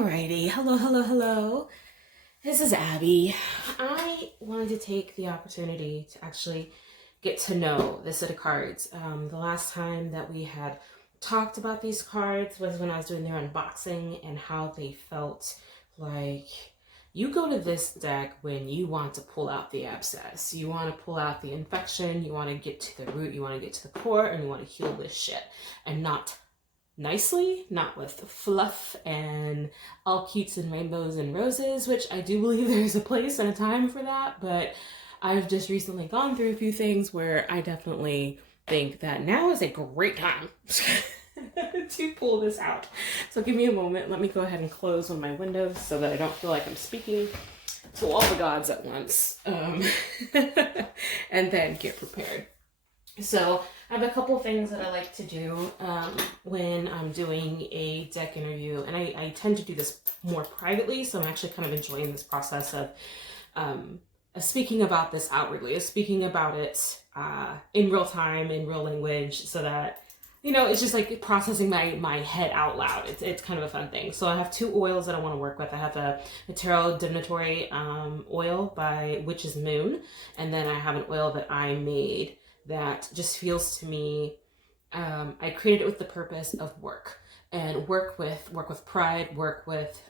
Alrighty, hello. This is Abby. I wanted to take the opportunity to actually get to know this set of cards. The last time that we had talked about these cards was when I was doing their unboxing and how they felt like you go to this deck when you want to pull out the abscess, you want to pull out the infection, you want to get to the root, you want to get to the core, and you want to heal this shit. And not nicely, not with fluff and all cutes and rainbows and roses, which I do believe there's a place and a time for that, but I've just recently gone through a few things where I definitely think that now is a great time to pull this out. So give me a moment. Let me go ahead and close one of my windows so that I don't feel like I'm speaking to all the gods at once, and then get prepared. So I have a couple things that I like to do when I'm doing a deck interview, and I tend to do this more privately, so I'm actually kind of enjoying this process of speaking about this outwardly, of speaking about it in real time, in real language, so that, you know, it's just like processing my head out loud. It's kind of a fun thing. So I have two oils that I want to work with. I have a Tarot Divinatory oil by Witch's Moon, and then I have an oil that I made that just feels to me, I created it with the purpose of work with pride, work with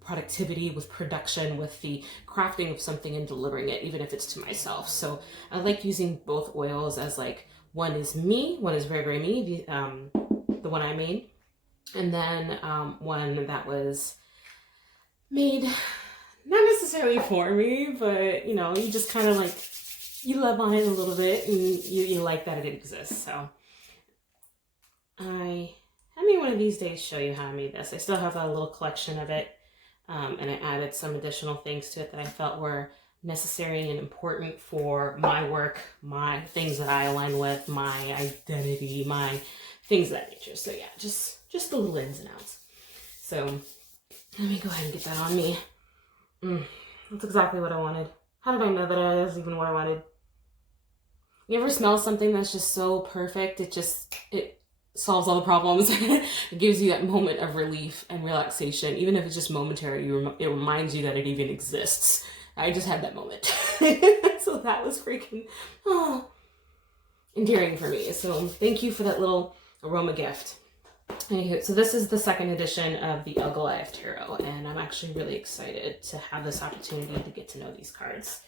productivity, with production, with the crafting of something and delivering it, even if it's to myself. So I like using both oils as like, one is me, one is very, very me, the one I made, and then one that was made not necessarily for me, but you know, you just kind of like, you love on it a little bit, and you like that it exists. So I may one of these days show you how I made this. I still have a little collection of it, and I added some additional things to it that I felt were necessary and important for my work, my things that I align with, my identity, my things of that nature. So yeah, just the little ins and outs. So let me go ahead and get that on me. That's exactly what I wanted. How did I know that is even what I wanted? You ever smell something that's just so perfect? It solves all the problems. It gives you that moment of relief and relaxation. Even if it's just momentary, it reminds you that it even exists. I just had that moment. So that was freaking endearing for me. So thank you for that little aroma gift. Anywho, so this is the second edition of the Goliath Tarot, and I'm actually really excited to have this opportunity to get to know these cards.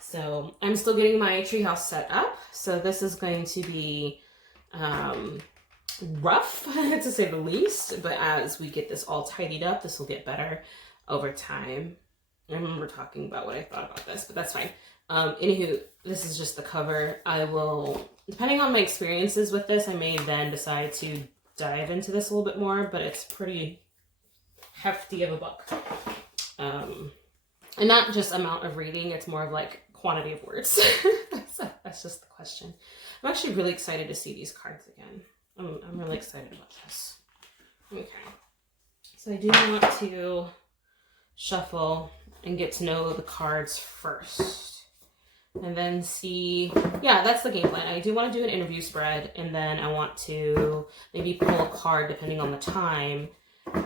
So I'm still getting my treehouse set up. So this is going to be rough, to say the least. But as we get this all tidied up, this will get better over time. I remember talking about what I thought about this, but that's fine. Anywho, this is just the cover. I will, depending on my experiences with this, I may then decide to dive into this a little bit more, but it's pretty hefty of a book. And not just amount of reading, it's more of like quantity of words. So that's just the question. I'm actually really excited to see these cards again. I'm really excited about this. Okay. So I do want to shuffle and get to know the cards first. And then see, yeah, that's the game plan. I do want to do an interview spread, and then I want to maybe pull a card depending on the time,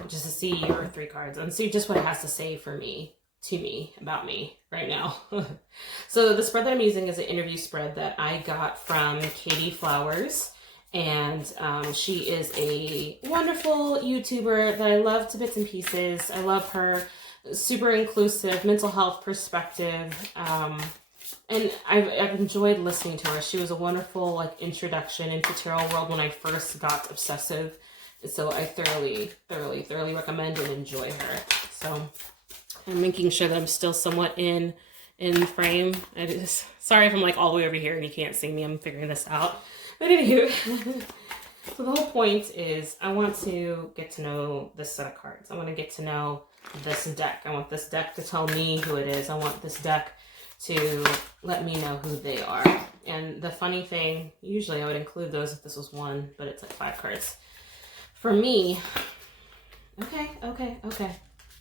just to see, or three cards, and see just what it has to say for me, to me, about me right now. So the spread that I'm using is an interview spread that I got from Katie Flowers, and she is a wonderful YouTuber that I love to bits and pieces. I love her super inclusive mental health perspective, and I've enjoyed listening to her. She was a wonderful like introduction into tarot world when I first got obsessive, so I thoroughly recommend and enjoy her. So I'm making sure that I'm still somewhat in frame. Sorry if I'm like all the way over here and you can't see me. I'm figuring this out. But anywho, so the whole point is I want to get to know this set of cards. I want to get to know this deck. I want this deck to tell me who it is. I want this deck to let me know who they are. And the funny thing, usually I would include those if this was one, but it's like 5 cards. For me, okay.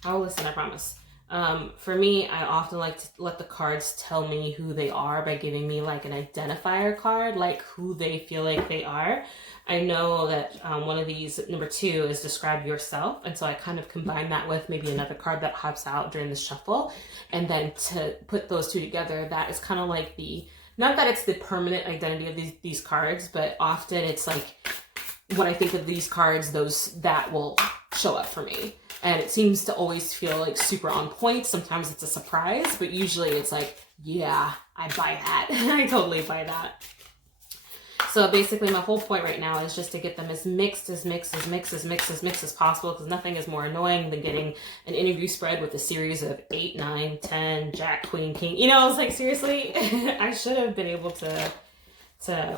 I'll listen, I promise. For me, I often like to let the cards tell me who they are by giving me like an identifier card, like who they feel like they are. I know that one of these, number 2, is describe yourself. And so I kind of combine that with maybe another card that hops out during the shuffle. And then to put those 2 together, that is kind of like the, not that it's the permanent identity of these cards, but often it's like when I think of these cards, that will show up for me. And it seems to always feel like super on point. Sometimes it's a surprise, but usually it's like, yeah, I buy that. I totally buy that. So basically my whole point right now is just to get them as mixed as possible, because nothing is more annoying than getting an interview spread with a series of 8, 9, 10, Jack, Queen, King. You know, I was like, seriously, I should have been able to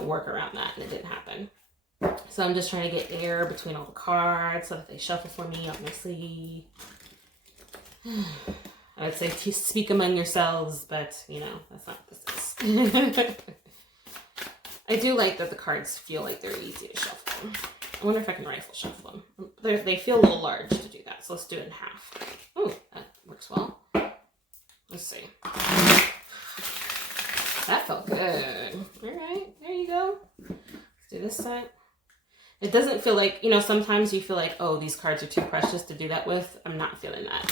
work around that, and it didn't happen. So I'm just trying to get air between all the cards so that they shuffle for me on my sleeve. I would say speak among yourselves, but you know, that's not what this is. I do like that the cards feel like they're easy to shuffle. I wonder if I can rifle shuffle them. They feel a little large to do that, so let's do it in half. Oh, that works well. Let's see. That felt good. All right, there you go. Let's do this side. It doesn't feel like, you know, sometimes you feel like, oh, these cards are too precious to do that with. I'm not feeling that.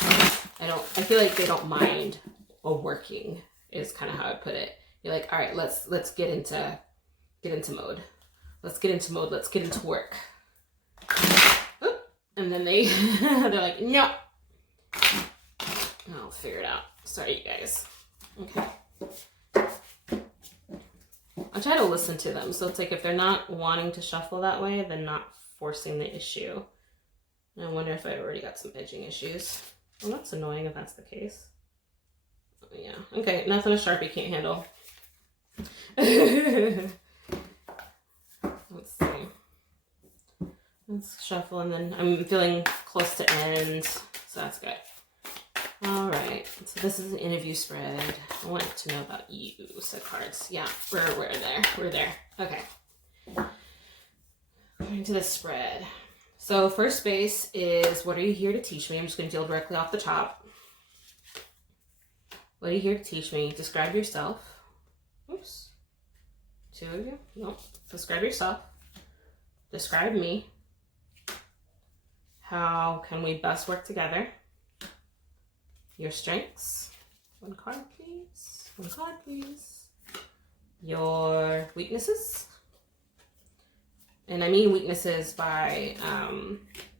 I feel like they don't mind working is kind of how I put it. You're like, all right, let's get into mode. Let's get into mode. Let's get into work. Oop. And then they're like, no. I'll figure it out. Sorry, you guys. Okay. I try to listen to them. So it's like if they're not wanting to shuffle that way, then not forcing the issue. And I wonder if I already got some edging issues. Well, that's annoying if that's the case. Oh, yeah. Okay, nothing a Sharpie can't handle. Let's see. Let's shuffle, and then I'm feeling close to end, so that's good. All right, so this is an interview spread. I want to know about you, so cards. Yeah, we're there. We're there. Okay. Going to the spread. So first space is, what are you here to teach me? I'm just going to deal directly off the top. What are you here to teach me? Describe yourself. Oops. 2 of you? Nope. Describe yourself. Describe me. How can we best work together? Your strengths. 1 card, please. 1 card, please. Your weaknesses. And I mean weaknesses by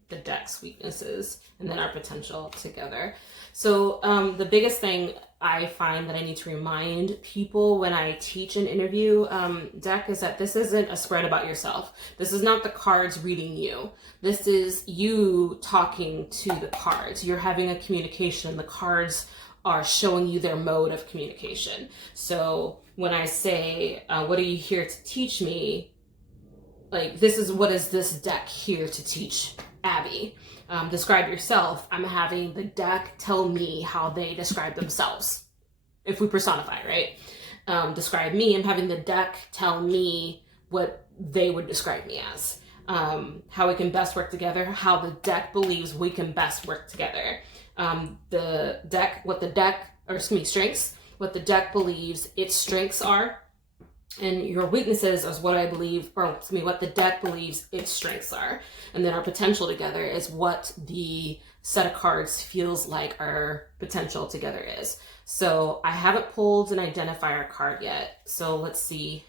the deck's weaknesses, and then our potential together. So the biggest thing I find that I need to remind people when I teach an interview deck is that this isn't a spread about yourself. This is not the cards reading you. This is you talking to the cards. You're having a communication. The cards are showing you their mode of communication. So when I say, what are you here to teach me? Like, this is, what is this deck here to teach Abby? Describe yourself. I'm having the deck tell me how they describe themselves. If we personify, right? Describe me. I'm having the deck tell me what they would describe me as. How we can best work together. How the deck believes we can best work together. The deck, strengths. What the deck believes its strengths are. And your weaknesses is what I believe, what the deck believes its strengths are. And then our potential together is what the set of cards feels like our potential together is. So I haven't pulled an identifier card yet. So let's see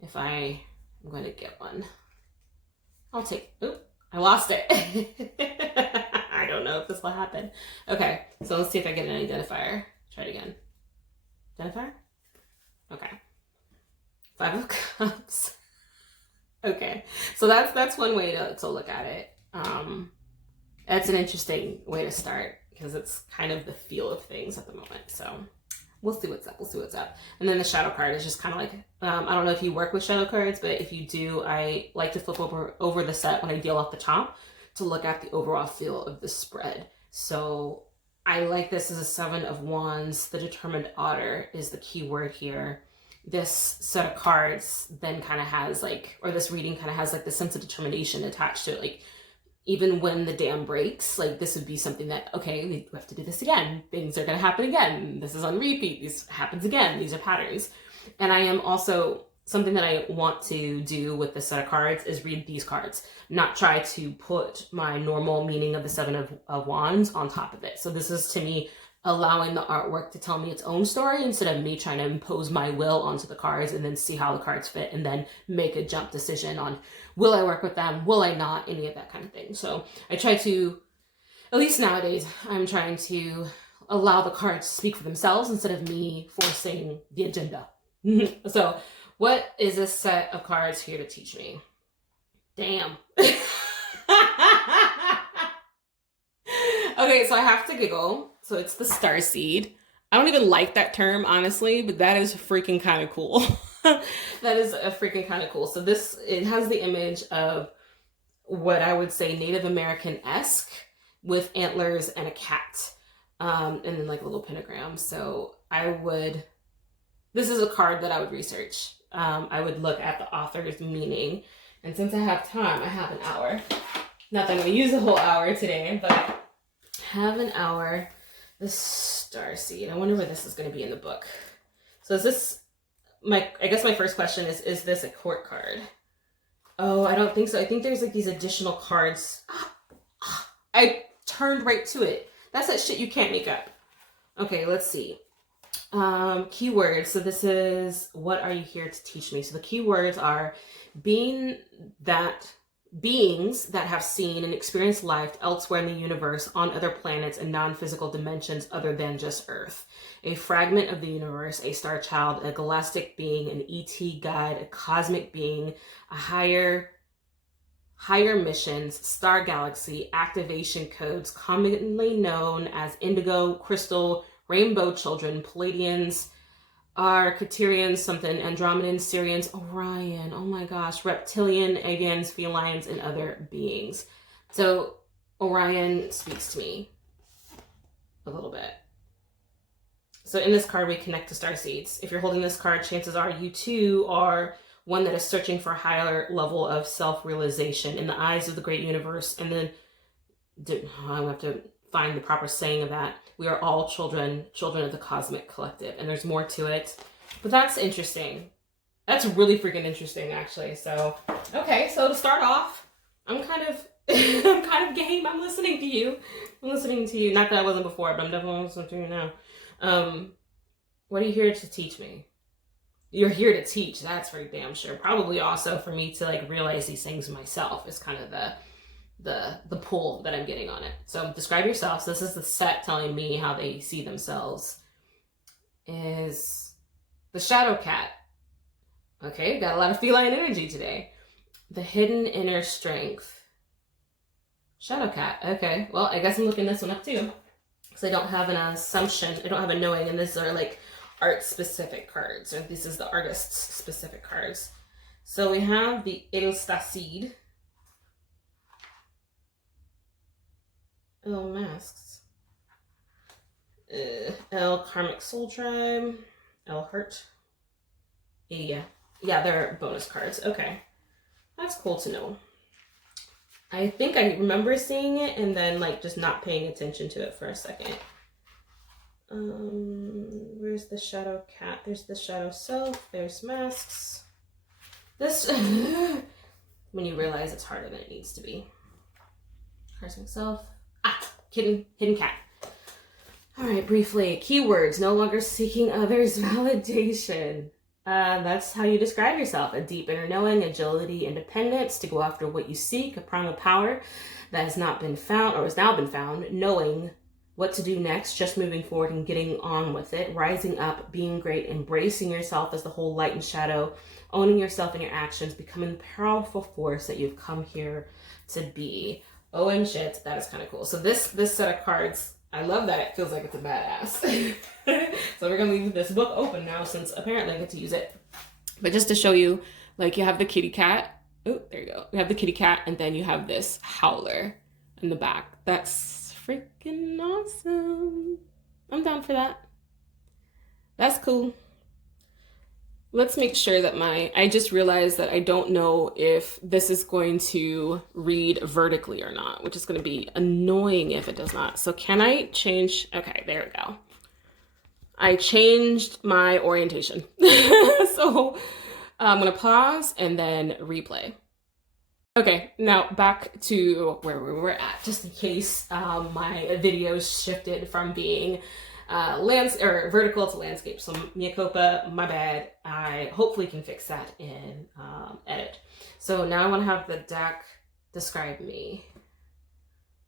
if I'm going to get one. I lost it. I don't know if this will happen. Okay, so let's see if I get an identifier. Try it again. Identifier? Okay. 5 of Cups. Okay, so that's one way to look at it. That's an interesting way to start because it's kind of the feel of things at the moment. So we'll see what's up. And then the shadow card is just kind of like, I don't know if you work with shadow cards, but if you do, I like to flip over the set when I deal off the top to look at the overall feel of the spread. So I like this as a 7 of Wands. The determined otter is the key word here. This set of cards then kind of has like, or this reading kind of has like the sense of determination attached to it. Like, even when the dam breaks, like this would be something that, okay, we have to do this again. Things are going to happen again. This is on repeat. This happens again. These are patterns. And I am also, something that I want to do with this set of cards is read these cards, not try to put my normal meaning of the Seven of Wands on top of it. So this is, to me, allowing the artwork to tell me its own story instead of me trying to impose my will onto the cards and then see how the cards fit and then make a jump decision on, will I work with them, will I not, any of that kind of thing. So I try to, at least nowadays, I'm trying to allow the cards to speak for themselves instead of me forcing the agenda. So what is this set of cards here to teach me? Damn. Okay, so I have to giggle. So it's the starseed. I don't even like that term, honestly, but that is freaking kind of cool. That is a freaking kind of cool. So this, it has the image of what I would say Native American-esque with antlers and a cat. And then like a little pentagram. So this is a card that I would research. I would look at the author's meaning. And since I have time, I have an hour. Not that I'm going to use the whole hour today, but I have an hour. The starseed. I wonder where this is going to be in the book. So is this, I guess my first question is this a court card? Oh, I don't think so. I think there's like these additional cards. I turned right to it. That's that shit you can't make up. Okay, let's see. Keywords. So this is, what are you here to teach me? So the keywords are beings that have seen and experienced life elsewhere in the universe, on other planets and non-physical dimensions other than just Earth. A fragment of the universe, a star child, a galactic being, an ET guide, a cosmic being, a higher missions, star galaxy, activation codes, commonly known as indigo, crystal, rainbow children, Palladians, Arcturians, something, Andromedans, Sirians, Orion, oh my gosh, reptilian, Aegeans, felines, and other beings. So Orion speaks to me a little bit. So in this card, we connect to starseeds. If you're holding this card, chances are you too are one that is searching for a higher level of self-realization in the eyes of the great universe. And then I have to find the proper saying of that. We are all children of the cosmic collective, and there's more to it. But that's interesting. That's really freaking interesting, actually. So, okay, so to start off, I'm kind of game. I'm listening to you. Not that I wasn't before, but I'm definitely listening to you now. What are you here to teach me? You're here to teach, that's for damn sure. Probably also for me to like realize these things myself is kind of the pull that I'm getting on it. So describe yourself. So this is the set telling me how they see themselves. Is the shadow cat. Okay, got a lot of feline energy today. The hidden inner strength. Shadow cat. Okay, well, I guess I'm looking this one up too. Because I don't have an assumption. I don't have a knowing. And these are like art-specific cards. Or this is the artist's specific cards. So we have the Ilstasid. L masks. L karmic soul tribe. L heart. Yeah, they're bonus cards. Okay, that's cool to know. I think I remember seeing it and then like just not paying attention to it for a second. Where's the shadow cat? There's the shadow self. There's masks. This when you realize it's harder than it needs to be. Cosmic self. Hidden cat. All right, briefly. Keywords. No longer seeking others' validation. That's how you describe yourself. A deep inner knowing, agility, independence, to go after what you seek, a primal power that has not been found or has now been found, knowing what to do next, just moving forward and getting on with it, rising up, being great, embracing yourself as the whole light and shadow, owning yourself and your actions, becoming the powerful force that you've come here to be. Oh, and shit, that is kind of cool. So this set of cards, I love that it feels like it's a badass. So we're going to leave this book open now since apparently I get to use it. But just to show you, like you have the kitty cat. Oh, there you go. You have the kitty cat and then you have this howler in the back. That's freaking awesome. I'm down for that. That's cool. Let's make sure that I just realized that I don't know if this is going to read vertically or not, which is going to be annoying if it does not. So can I change? Okay, there we go. I changed my orientation. So I'm going to pause and then replay. Okay, now back to where we were at, just in case my video shifted from being vertical to landscape. So mea culpa, my bad. I hopefully can fix that in edit. So now I want to have the deck describe me.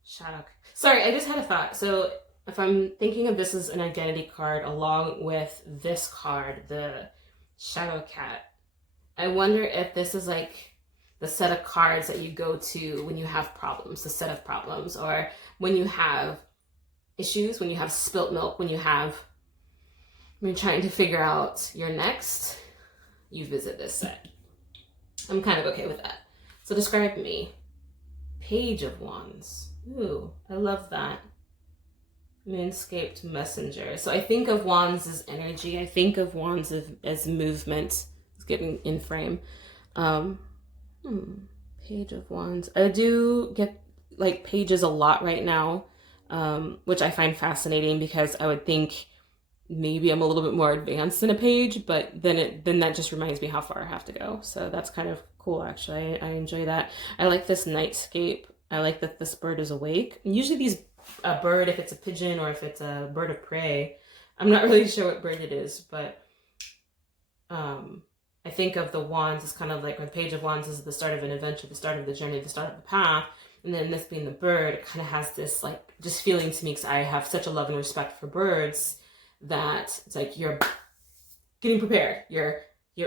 Shadow. Sorry, I just had a thought. So if I'm thinking of this as an identity card along with this card, the Shadow Cat, I wonder if this is like the set of cards that you go to when you have problems, the set of problems, or when you have issues, when you have spilt milk, when you're trying to figure out your next, you visit this set. I'm kind of okay with that. So describe me. Page of Wands. Ooh, I love that. Moonscaped Messenger. So I think of wands as energy. I think of wands as movement. It's getting in frame. Page of Wands. I do get like pages a lot right now, which I find fascinating because I would think maybe I'm a little bit more advanced than a page, but then that just reminds me how far I have to go. So that's kind of cool, actually. I enjoy that. I like this nightscape. I like that this bird is awake. And usually these a bird, if it's a pigeon or if it's a bird of prey, I'm not really sure what bird it is, but I think of the wands as kind of like the page of wands is the start of an adventure, the start of the journey, the start of the path. And then this being the bird, it kind of has this like just feeling to me, because I have such a love and respect for birds, that it's like you're getting prepared. You're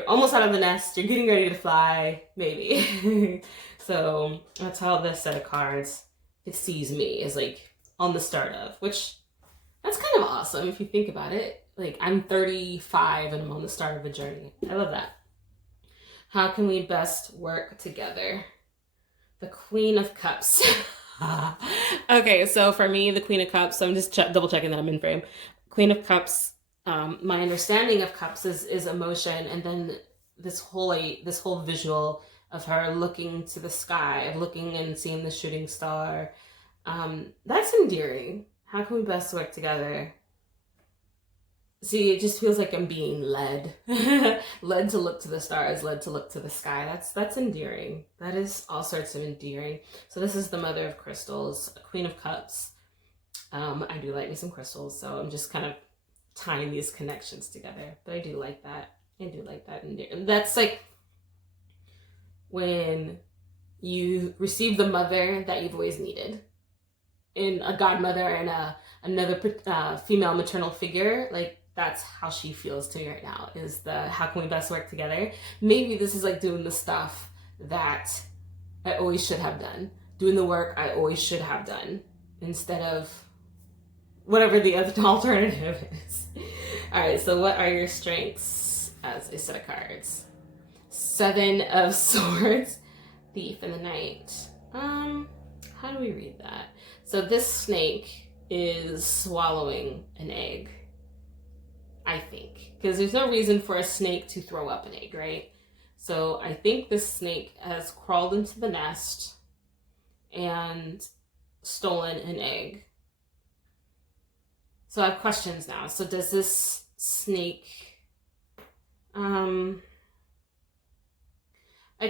almost out of the nest. You're getting ready to fly, maybe. So that's how this set of cards, it sees me, is like on the start of, which that's kind of awesome if you think about it. Like I'm 35 and I'm on the start of a journey. I love that. How can we best work together? The Queen of Cups. Okay, so for me, the Queen of Cups, so I'm just double checking that I'm in frame. Queen of Cups, my understanding of cups is emotion, and then this whole visual of her looking to the sky, of looking and seeing the shooting star. That's endearing. How can we best work together? See, it just feels like I'm being led. Led to look to the stars, led to look to the sky. That's endearing. That is all sorts of endearing. So this is the Mother of Crystals, Queen of Cups. I do like me some crystals, so I'm just kind of tying these connections together. But I do like that. I do like that. And that's like when you receive the mother that you've always needed. In a godmother and another female maternal figure, like that's how she feels to me right now, is the how can we best work together. Maybe this is like doing the stuff that I always should have done, doing the work I always should have done, instead of whatever the other alternative is. All right, so what are your strengths as a set of cards? 7 of Swords, Thief in the Night. How do we read that? So this snake is swallowing an egg, I think, because there's no reason for a snake to throw up an egg, right? So I think this snake has crawled into the nest and stolen an egg. So I have questions now. So does this snake, I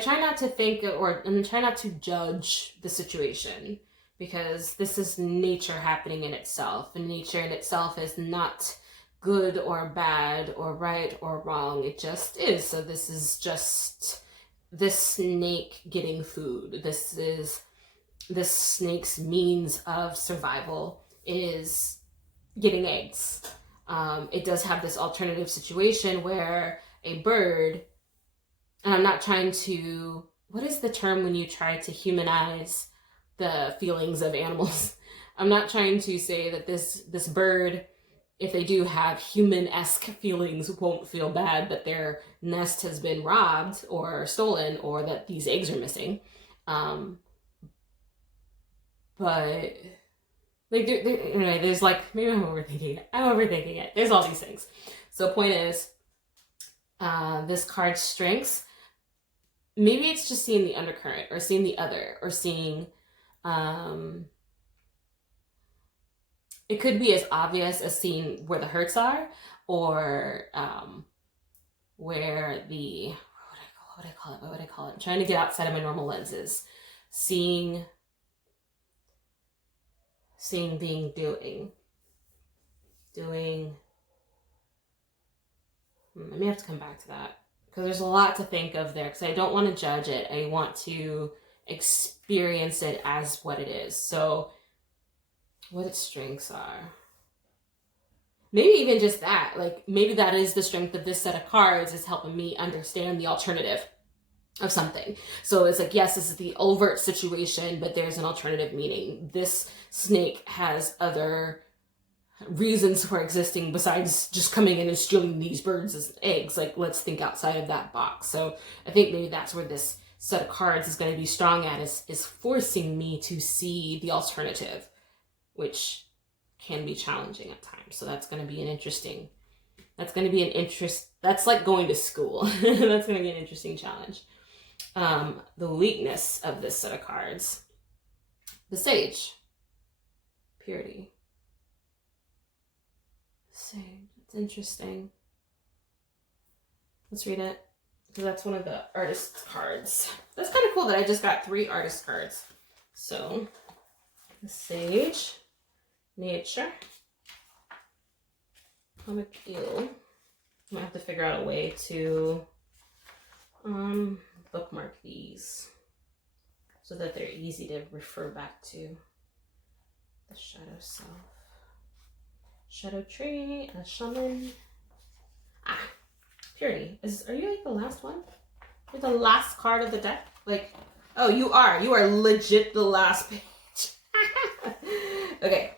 try not to think and try not to judge the situation, because this is nature happening in itself, and nature in itself is not good or bad or right or wrong. It just is. So this is just this snake getting food. This snake's means of survival is getting eggs. It does have this alternative situation where a bird, and I'm not trying to, what is the term when you try to humanize the feelings of animals? I'm not trying to say that this bird, if they do have human-esque feelings, won't feel bad that their nest has been robbed or stolen, or that these eggs are missing. But like there's like, maybe I'm overthinking it. There's all these things. So point is, this card's strengths, maybe it's just seeing the undercurrent or seeing the other or seeing, it could be as obvious as seeing where the hurts are or where the, what would I call it? I'm trying to get outside of my normal lenses. Seeing being doing. I may have to come back to that because there's a lot to think of there because I don't want to judge it. I want to experience it as what it is. So what its strengths are. Maybe even just that. Like maybe that is the strength of this set of cards, is helping me understand the alternative of something. So it's like, yes, this is the overt situation, but there's an alternative meaning. This snake has other reasons for existing besides just coming in and stealing these birds as eggs. Like, let's think outside of that box. So I think maybe that's where this set of cards is going to be strong at, is forcing me to see the alternative, which can be challenging at times. So that's going to be that's like going to school. That's going to be an interesting challenge. The weakness of this set of cards, the Sage, purity. Sage, it's interesting. Let's read it, because that's one of the artist cards. That's kind of cool that I just got 3 artist cards. So, the Sage, nature, comic eel. I might have to figure out a way to bookmark these so that they're easy to refer back to. The shadow self, shadow tree, a shaman. Purity. Are you like the last one? You're the last card of the deck? Like, oh, you are legit the last page. Okay.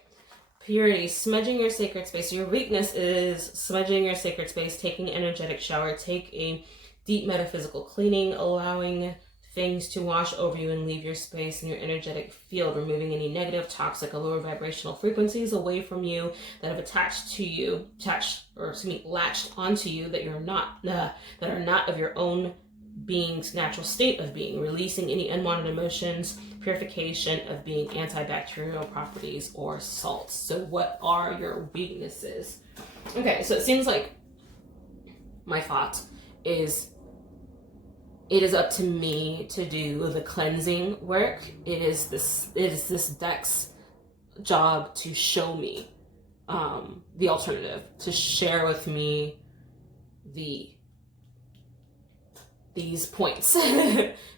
Purity, smudging your sacred space. Your weakness is smudging your sacred space, taking an energetic shower, take a deep metaphysical cleaning, allowing things to wash over you and leave your space and your energetic field, removing any negative, toxic, or lower vibrational frequencies away from you that have latched onto you that that are not of your own being's natural state of being, releasing any unwanted emotions, purification of being, antibacterial properties, or salts. So what are your weaknesses? Okay, so it seems like my thought is it is up to me to do the cleansing work. It is this deck's job to show me the alternative, to share with me these points.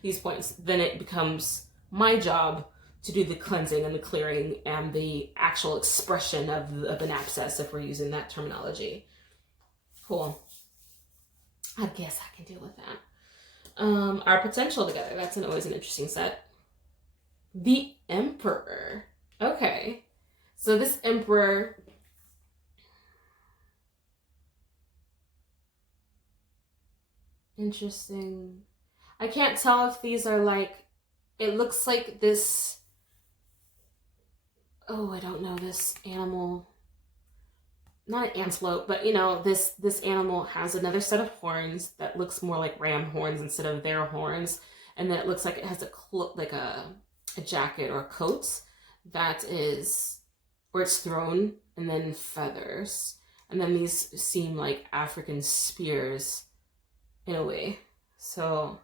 These points. Then it becomes my job to do the cleansing and the clearing and the actual expression of an abscess, if we're using that terminology. Cool. I guess I can deal with that. Our potential together. That's always an interesting set. The Emperor. Okay. So this Emperor, interesting. I can't tell if these are like, it looks like this, I don't know, this animal, not an antelope, but this animal has another set of horns that looks more like ram horns instead of their horns, and then it looks like it has a jacket or a coat that is where it's thrown, and then feathers, and then these seem like African spears in a way. So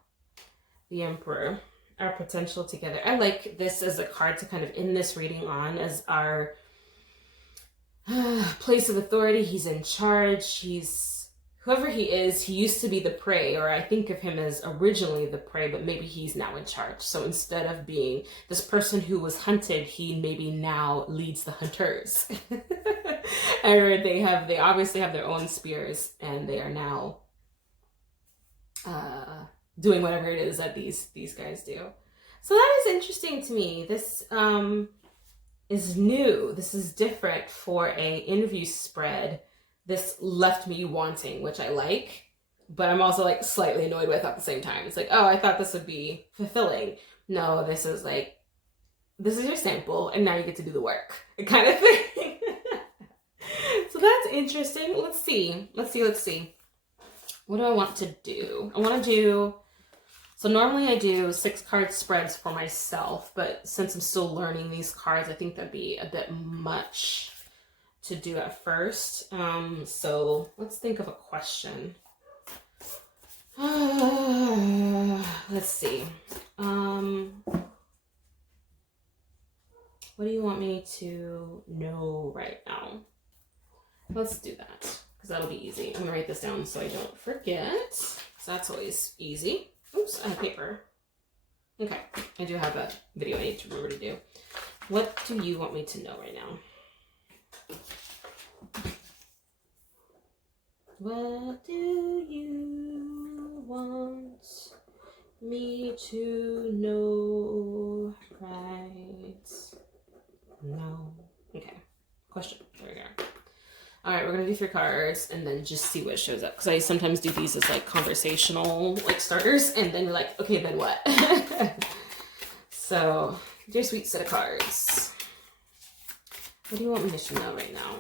the Emperor, our potential together. I like this as a card to kind of end this reading on as our place of authority. He's in charge. He's whoever he is. He used to be the prey, or I think of him as originally the prey, but maybe he's now in charge. So instead of being this person who was hunted, he maybe now leads the hunters. Or they obviously have their own spears, and they are now doing whatever it is that these guys do. So that is interesting to me. This is new. This is different for a interview spread. This left me wanting, which I like, but I'm also like slightly annoyed with at the same time. It's like, oh, I thought this would be fulfilling. No, this is your sample, and now you get to do the work, kind of thing. So that's interesting. Let's see. what do I want to do? I want to do, so normally I do 6 card spreads for myself, but since I'm still learning these cards, I think that'd be a bit much to do at first. So let's think of a question. Let's see. What do you want me to know right now? Let's do that, because that'll be easy. I'm gonna write this down so I don't forget. So that's always easy. Oops, I have paper. Okay, I do have a video I need to remember to do. What do you want me to know right now? What do you want me to know right now? Okay, question. There we go. All right, we're gonna do 3 cards and then just see what shows up. Because I sometimes do these as like conversational like starters, and then you're like, okay, then what? So, dear sweet set of cards. What do you want me to know right now?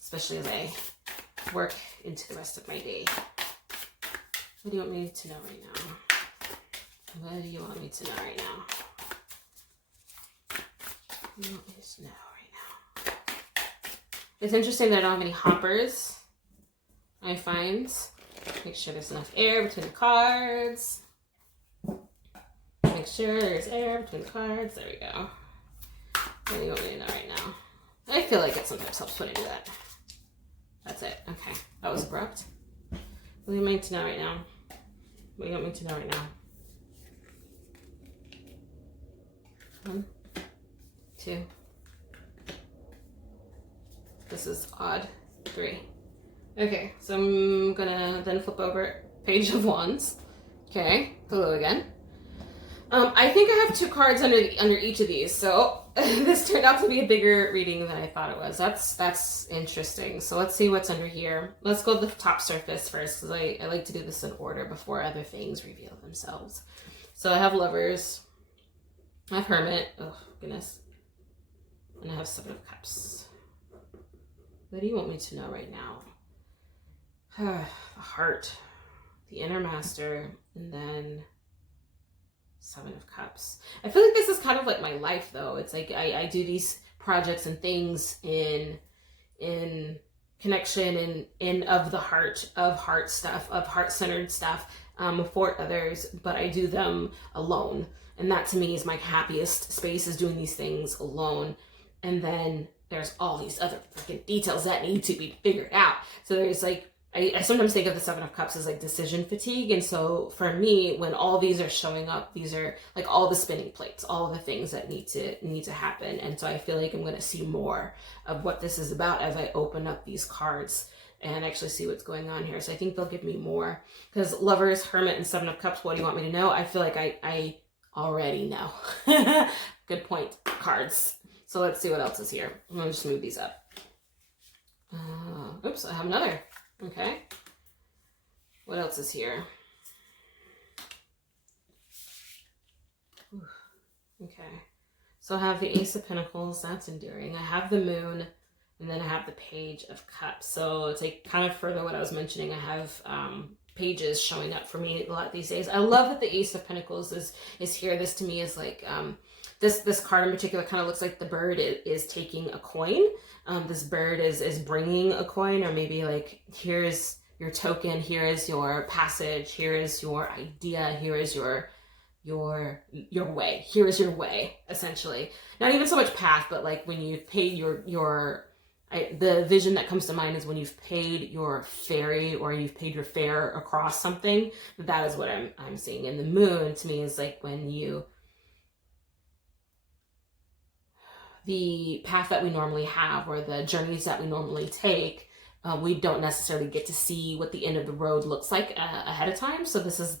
Especially as I work into the rest of my day. What do you want me to know right now? What do you want me to know right now? What do you want me to know right now? It's interesting that I don't have any hoppers. I find. Make sure there's enough air between the cards. Make sure there's air between the cards. There we go. What do you want me to know right now? I feel like it sometimes helps when I do that. That's it. Okay. That was abrupt. What do you want me to know right now? What do you want me to know right now? 1, 2. This is odd. 3. Okay, so I'm gonna then flip over Page of Wands. Okay, hello again. I think I have 2 cards under each of these, so this turned out to be a bigger reading than I thought it was. That's interesting. So let's see what's under here. Let's go to the top surface first, because I like to do this in order before other things reveal themselves. So I have Lovers, I have Hermit, oh goodness, and I have 7 of Cups. What do you want me to know right now? The Heart, the Inner Master, and then 7 of Cups. I feel like this is kind of like my life, though. It's like I do these projects and things in connection and in of the heart, of heart stuff, of heart-centered stuff for others, but I do them alone. And that to me is my happiest space, is doing these things alone. And then there's all these other freaking details that need to be figured out. So there's like, I sometimes think of the 7 of Cups as like decision fatigue. And so for me, when all these are showing up, these are like all the spinning plates, all the things that need to happen. And so I feel like I'm going to see more of what this is about as I open up these cards and actually see what's going on here. So I think they'll give me more, because Lovers, Hermit, and 7 of Cups, what do you want me to know? I feel like I already know. Good point, cards. So let's see what else is here. I'm going to just move these up. Oops, I have another. Okay. What else is here? Okay. So I have the Ace of Pentacles. That's endearing. I have the Moon. And then I have the Page of Cups. So to kind of further what I was mentioning, I have pages showing up for me a lot these days. I love that the Ace of Pentacles is here. This to me is like... This card in particular kind of looks like the bird is taking a coin. This bird is bringing a coin, or maybe like, here's your token, here is your passage, here is your idea, here is your way, here is your way, essentially. Not even so much path, but like when you've paid the vision that comes to mind is when you've paid your ferry, or you've paid your fare across something. That is what I'm seeing. And the Moon to me is like when the path that we normally have, or the journeys that we normally take, we don't necessarily get to see what the end of the road looks like ahead of time. So this is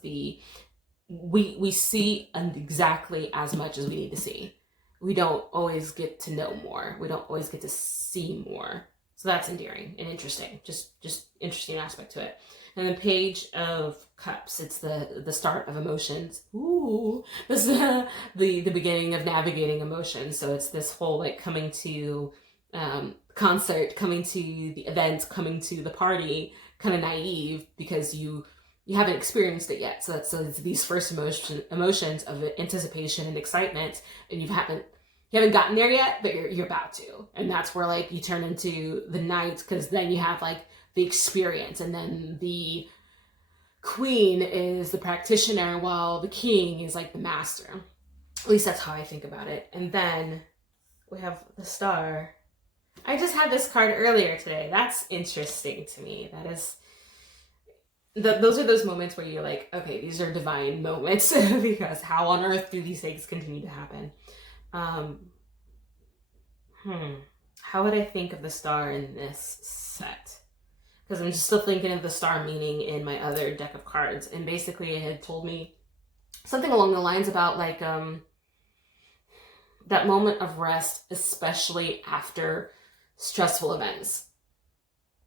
we see exactly as much as we need to see. We don't always get to know more. We don't always get to see more. So that's endearing and interesting. Just interesting aspect to it. And the Page of Cups, it's the start of emotions. Ooh, this is the beginning of navigating emotions. So it's this whole like coming to concert, coming to the event, coming to the party, kind of naive because you haven't experienced it yet. So it's these first emotions of anticipation and excitement, and you haven't gotten there yet, but you're about to. And that's where like you turn into the knight, because then you have like the experience, and then the queen is the practitioner while the king is like the master. At least that's how I think about it. And then we have the star. I just had this card earlier today. That's interesting to me. That is, those are those moments where you're like, okay, these are divine moments because how on earth do these things continue to happen? How would I think of the star in this set? Because I'm just still thinking of the star meaning in my other deck of cards. And basically it had told me something along the lines about like that moment of rest, especially after stressful events.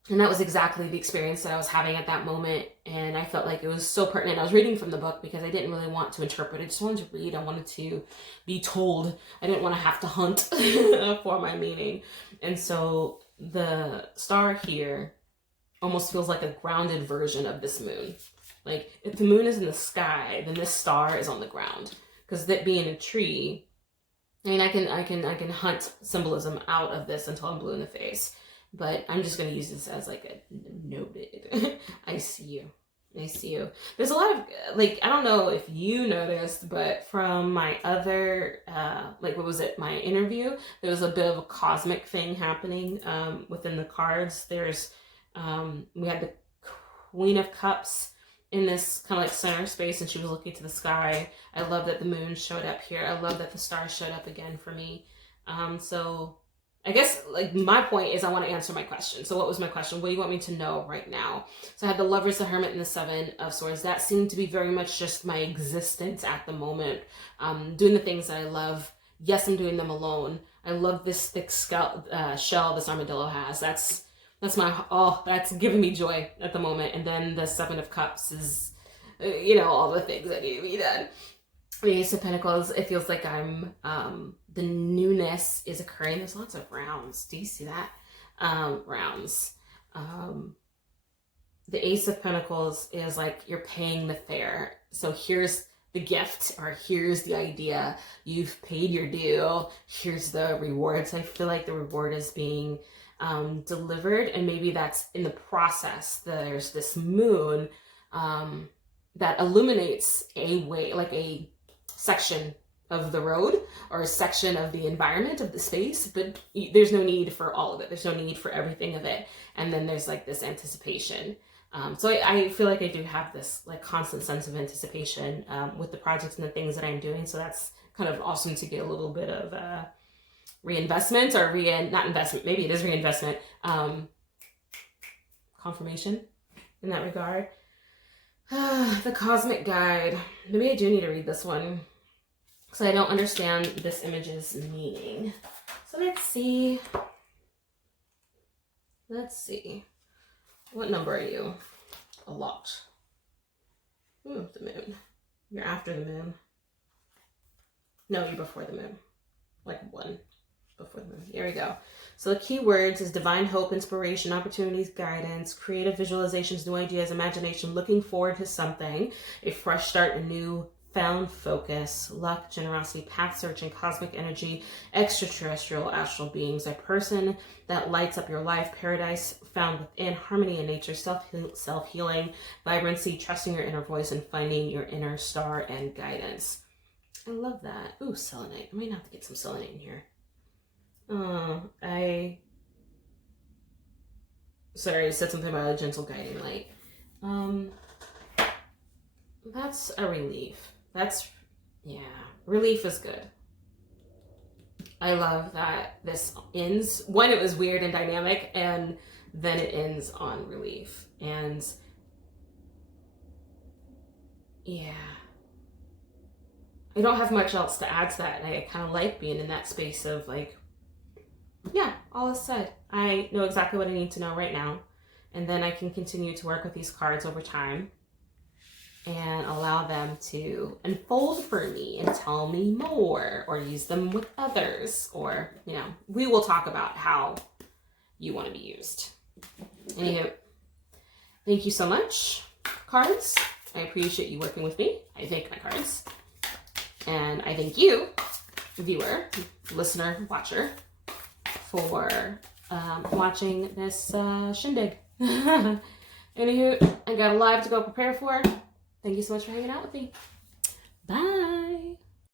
And that was exactly the experience that I was having at that moment. And I felt like it was so pertinent. I was reading from the book because I didn't really want to interpret. I just wanted to read. I wanted to be told. I didn't want to have to hunt for my meaning. And so the star here almost feels like a grounded version of this moon. Like if the moon is in the sky, then this star is on the ground. Because that being a tree, I mean, I can hunt symbolism out of this until I'm blue in the face. But I'm just going to use this as like a noted. I see you. I see you. There's a lot of, like, I don't know if you noticed, but from my other, like, what was it? My interview, there was a bit of a cosmic thing happening within the cards. There's, we had the Queen of Cups in this kind of like center space, and she was looking to the sky. I love that the moon showed up here. I love that the stars showed up again for me. So I guess like my point is I want to answer my question. So what was my question? What do you want me to know right now? So I had the Lovers, the Hermit, and the Seven of Swords. That seemed to be very much just my existence at the moment. Doing the things that I love. Yes, I'm doing them alone. I love this thick shell this armadillo has. That's that's giving me joy at the moment. And then the Seven of Cups is, all the things that need to be done. The Ace of Pentacles, it feels like I'm, the newness is occurring. There's lots of rounds. Do you see that? Rounds. The Ace of Pentacles is like you're paying the fare. So here's the gift, or here's the idea. You've paid your due. Here's the rewards. I feel like the reward is being delivered, and maybe that's in the process. There's this moon that illuminates a way, like a section of the road or a section of the environment of the space, but there's no need for all of it. There's no need for everything of it. And then there's like this anticipation. So I feel like I do have this like constant sense of anticipation with the projects and the things that I'm doing. So that's kind of awesome to get a little bit of reinvestment, or not investment, maybe it is reinvestment, confirmation in that regard. The Cosmic Guide. Maybe I do need to read this one because I don't understand this image's meaning. So let's see. What number are you? A lot. Ooh, the moon. You're after the moon. No, you're before the moon. Like one before the moon. Here we go. So the key words is divine hope, inspiration, opportunities, guidance, creative visualizations, new ideas, imagination, looking forward to something, a fresh start, a new found focus, luck, generosity, path searching, cosmic energy, extraterrestrial, astral beings, a person that lights up your life, paradise found within, harmony in nature, self-healing, vibrancy, trusting your inner voice, and finding your inner star and guidance. I love that. Ooh, selenite. I might have to get some selenite in here. Sorry, I said something about a gentle guiding light. That's a relief. Relief is good. I love that this ends, one, it was weird and dynamic, and then it ends on relief. And yeah, I don't have much else to add to that. I kind of like being in that space of like, yeah, all is said. I know exactly what I need to know right now. And then I can continue to work with these cards over time and allow them to unfold for me and tell me more, or use them with others, or, we will talk about how you want to be used. Anywho, thank you so much, cards. I appreciate you working with me. I thank my cards. And I thank you, viewer, listener, watcher, for watching this shindig. Anywho, I got a live to go prepare for. Thank you so much for hanging out with me. Bye.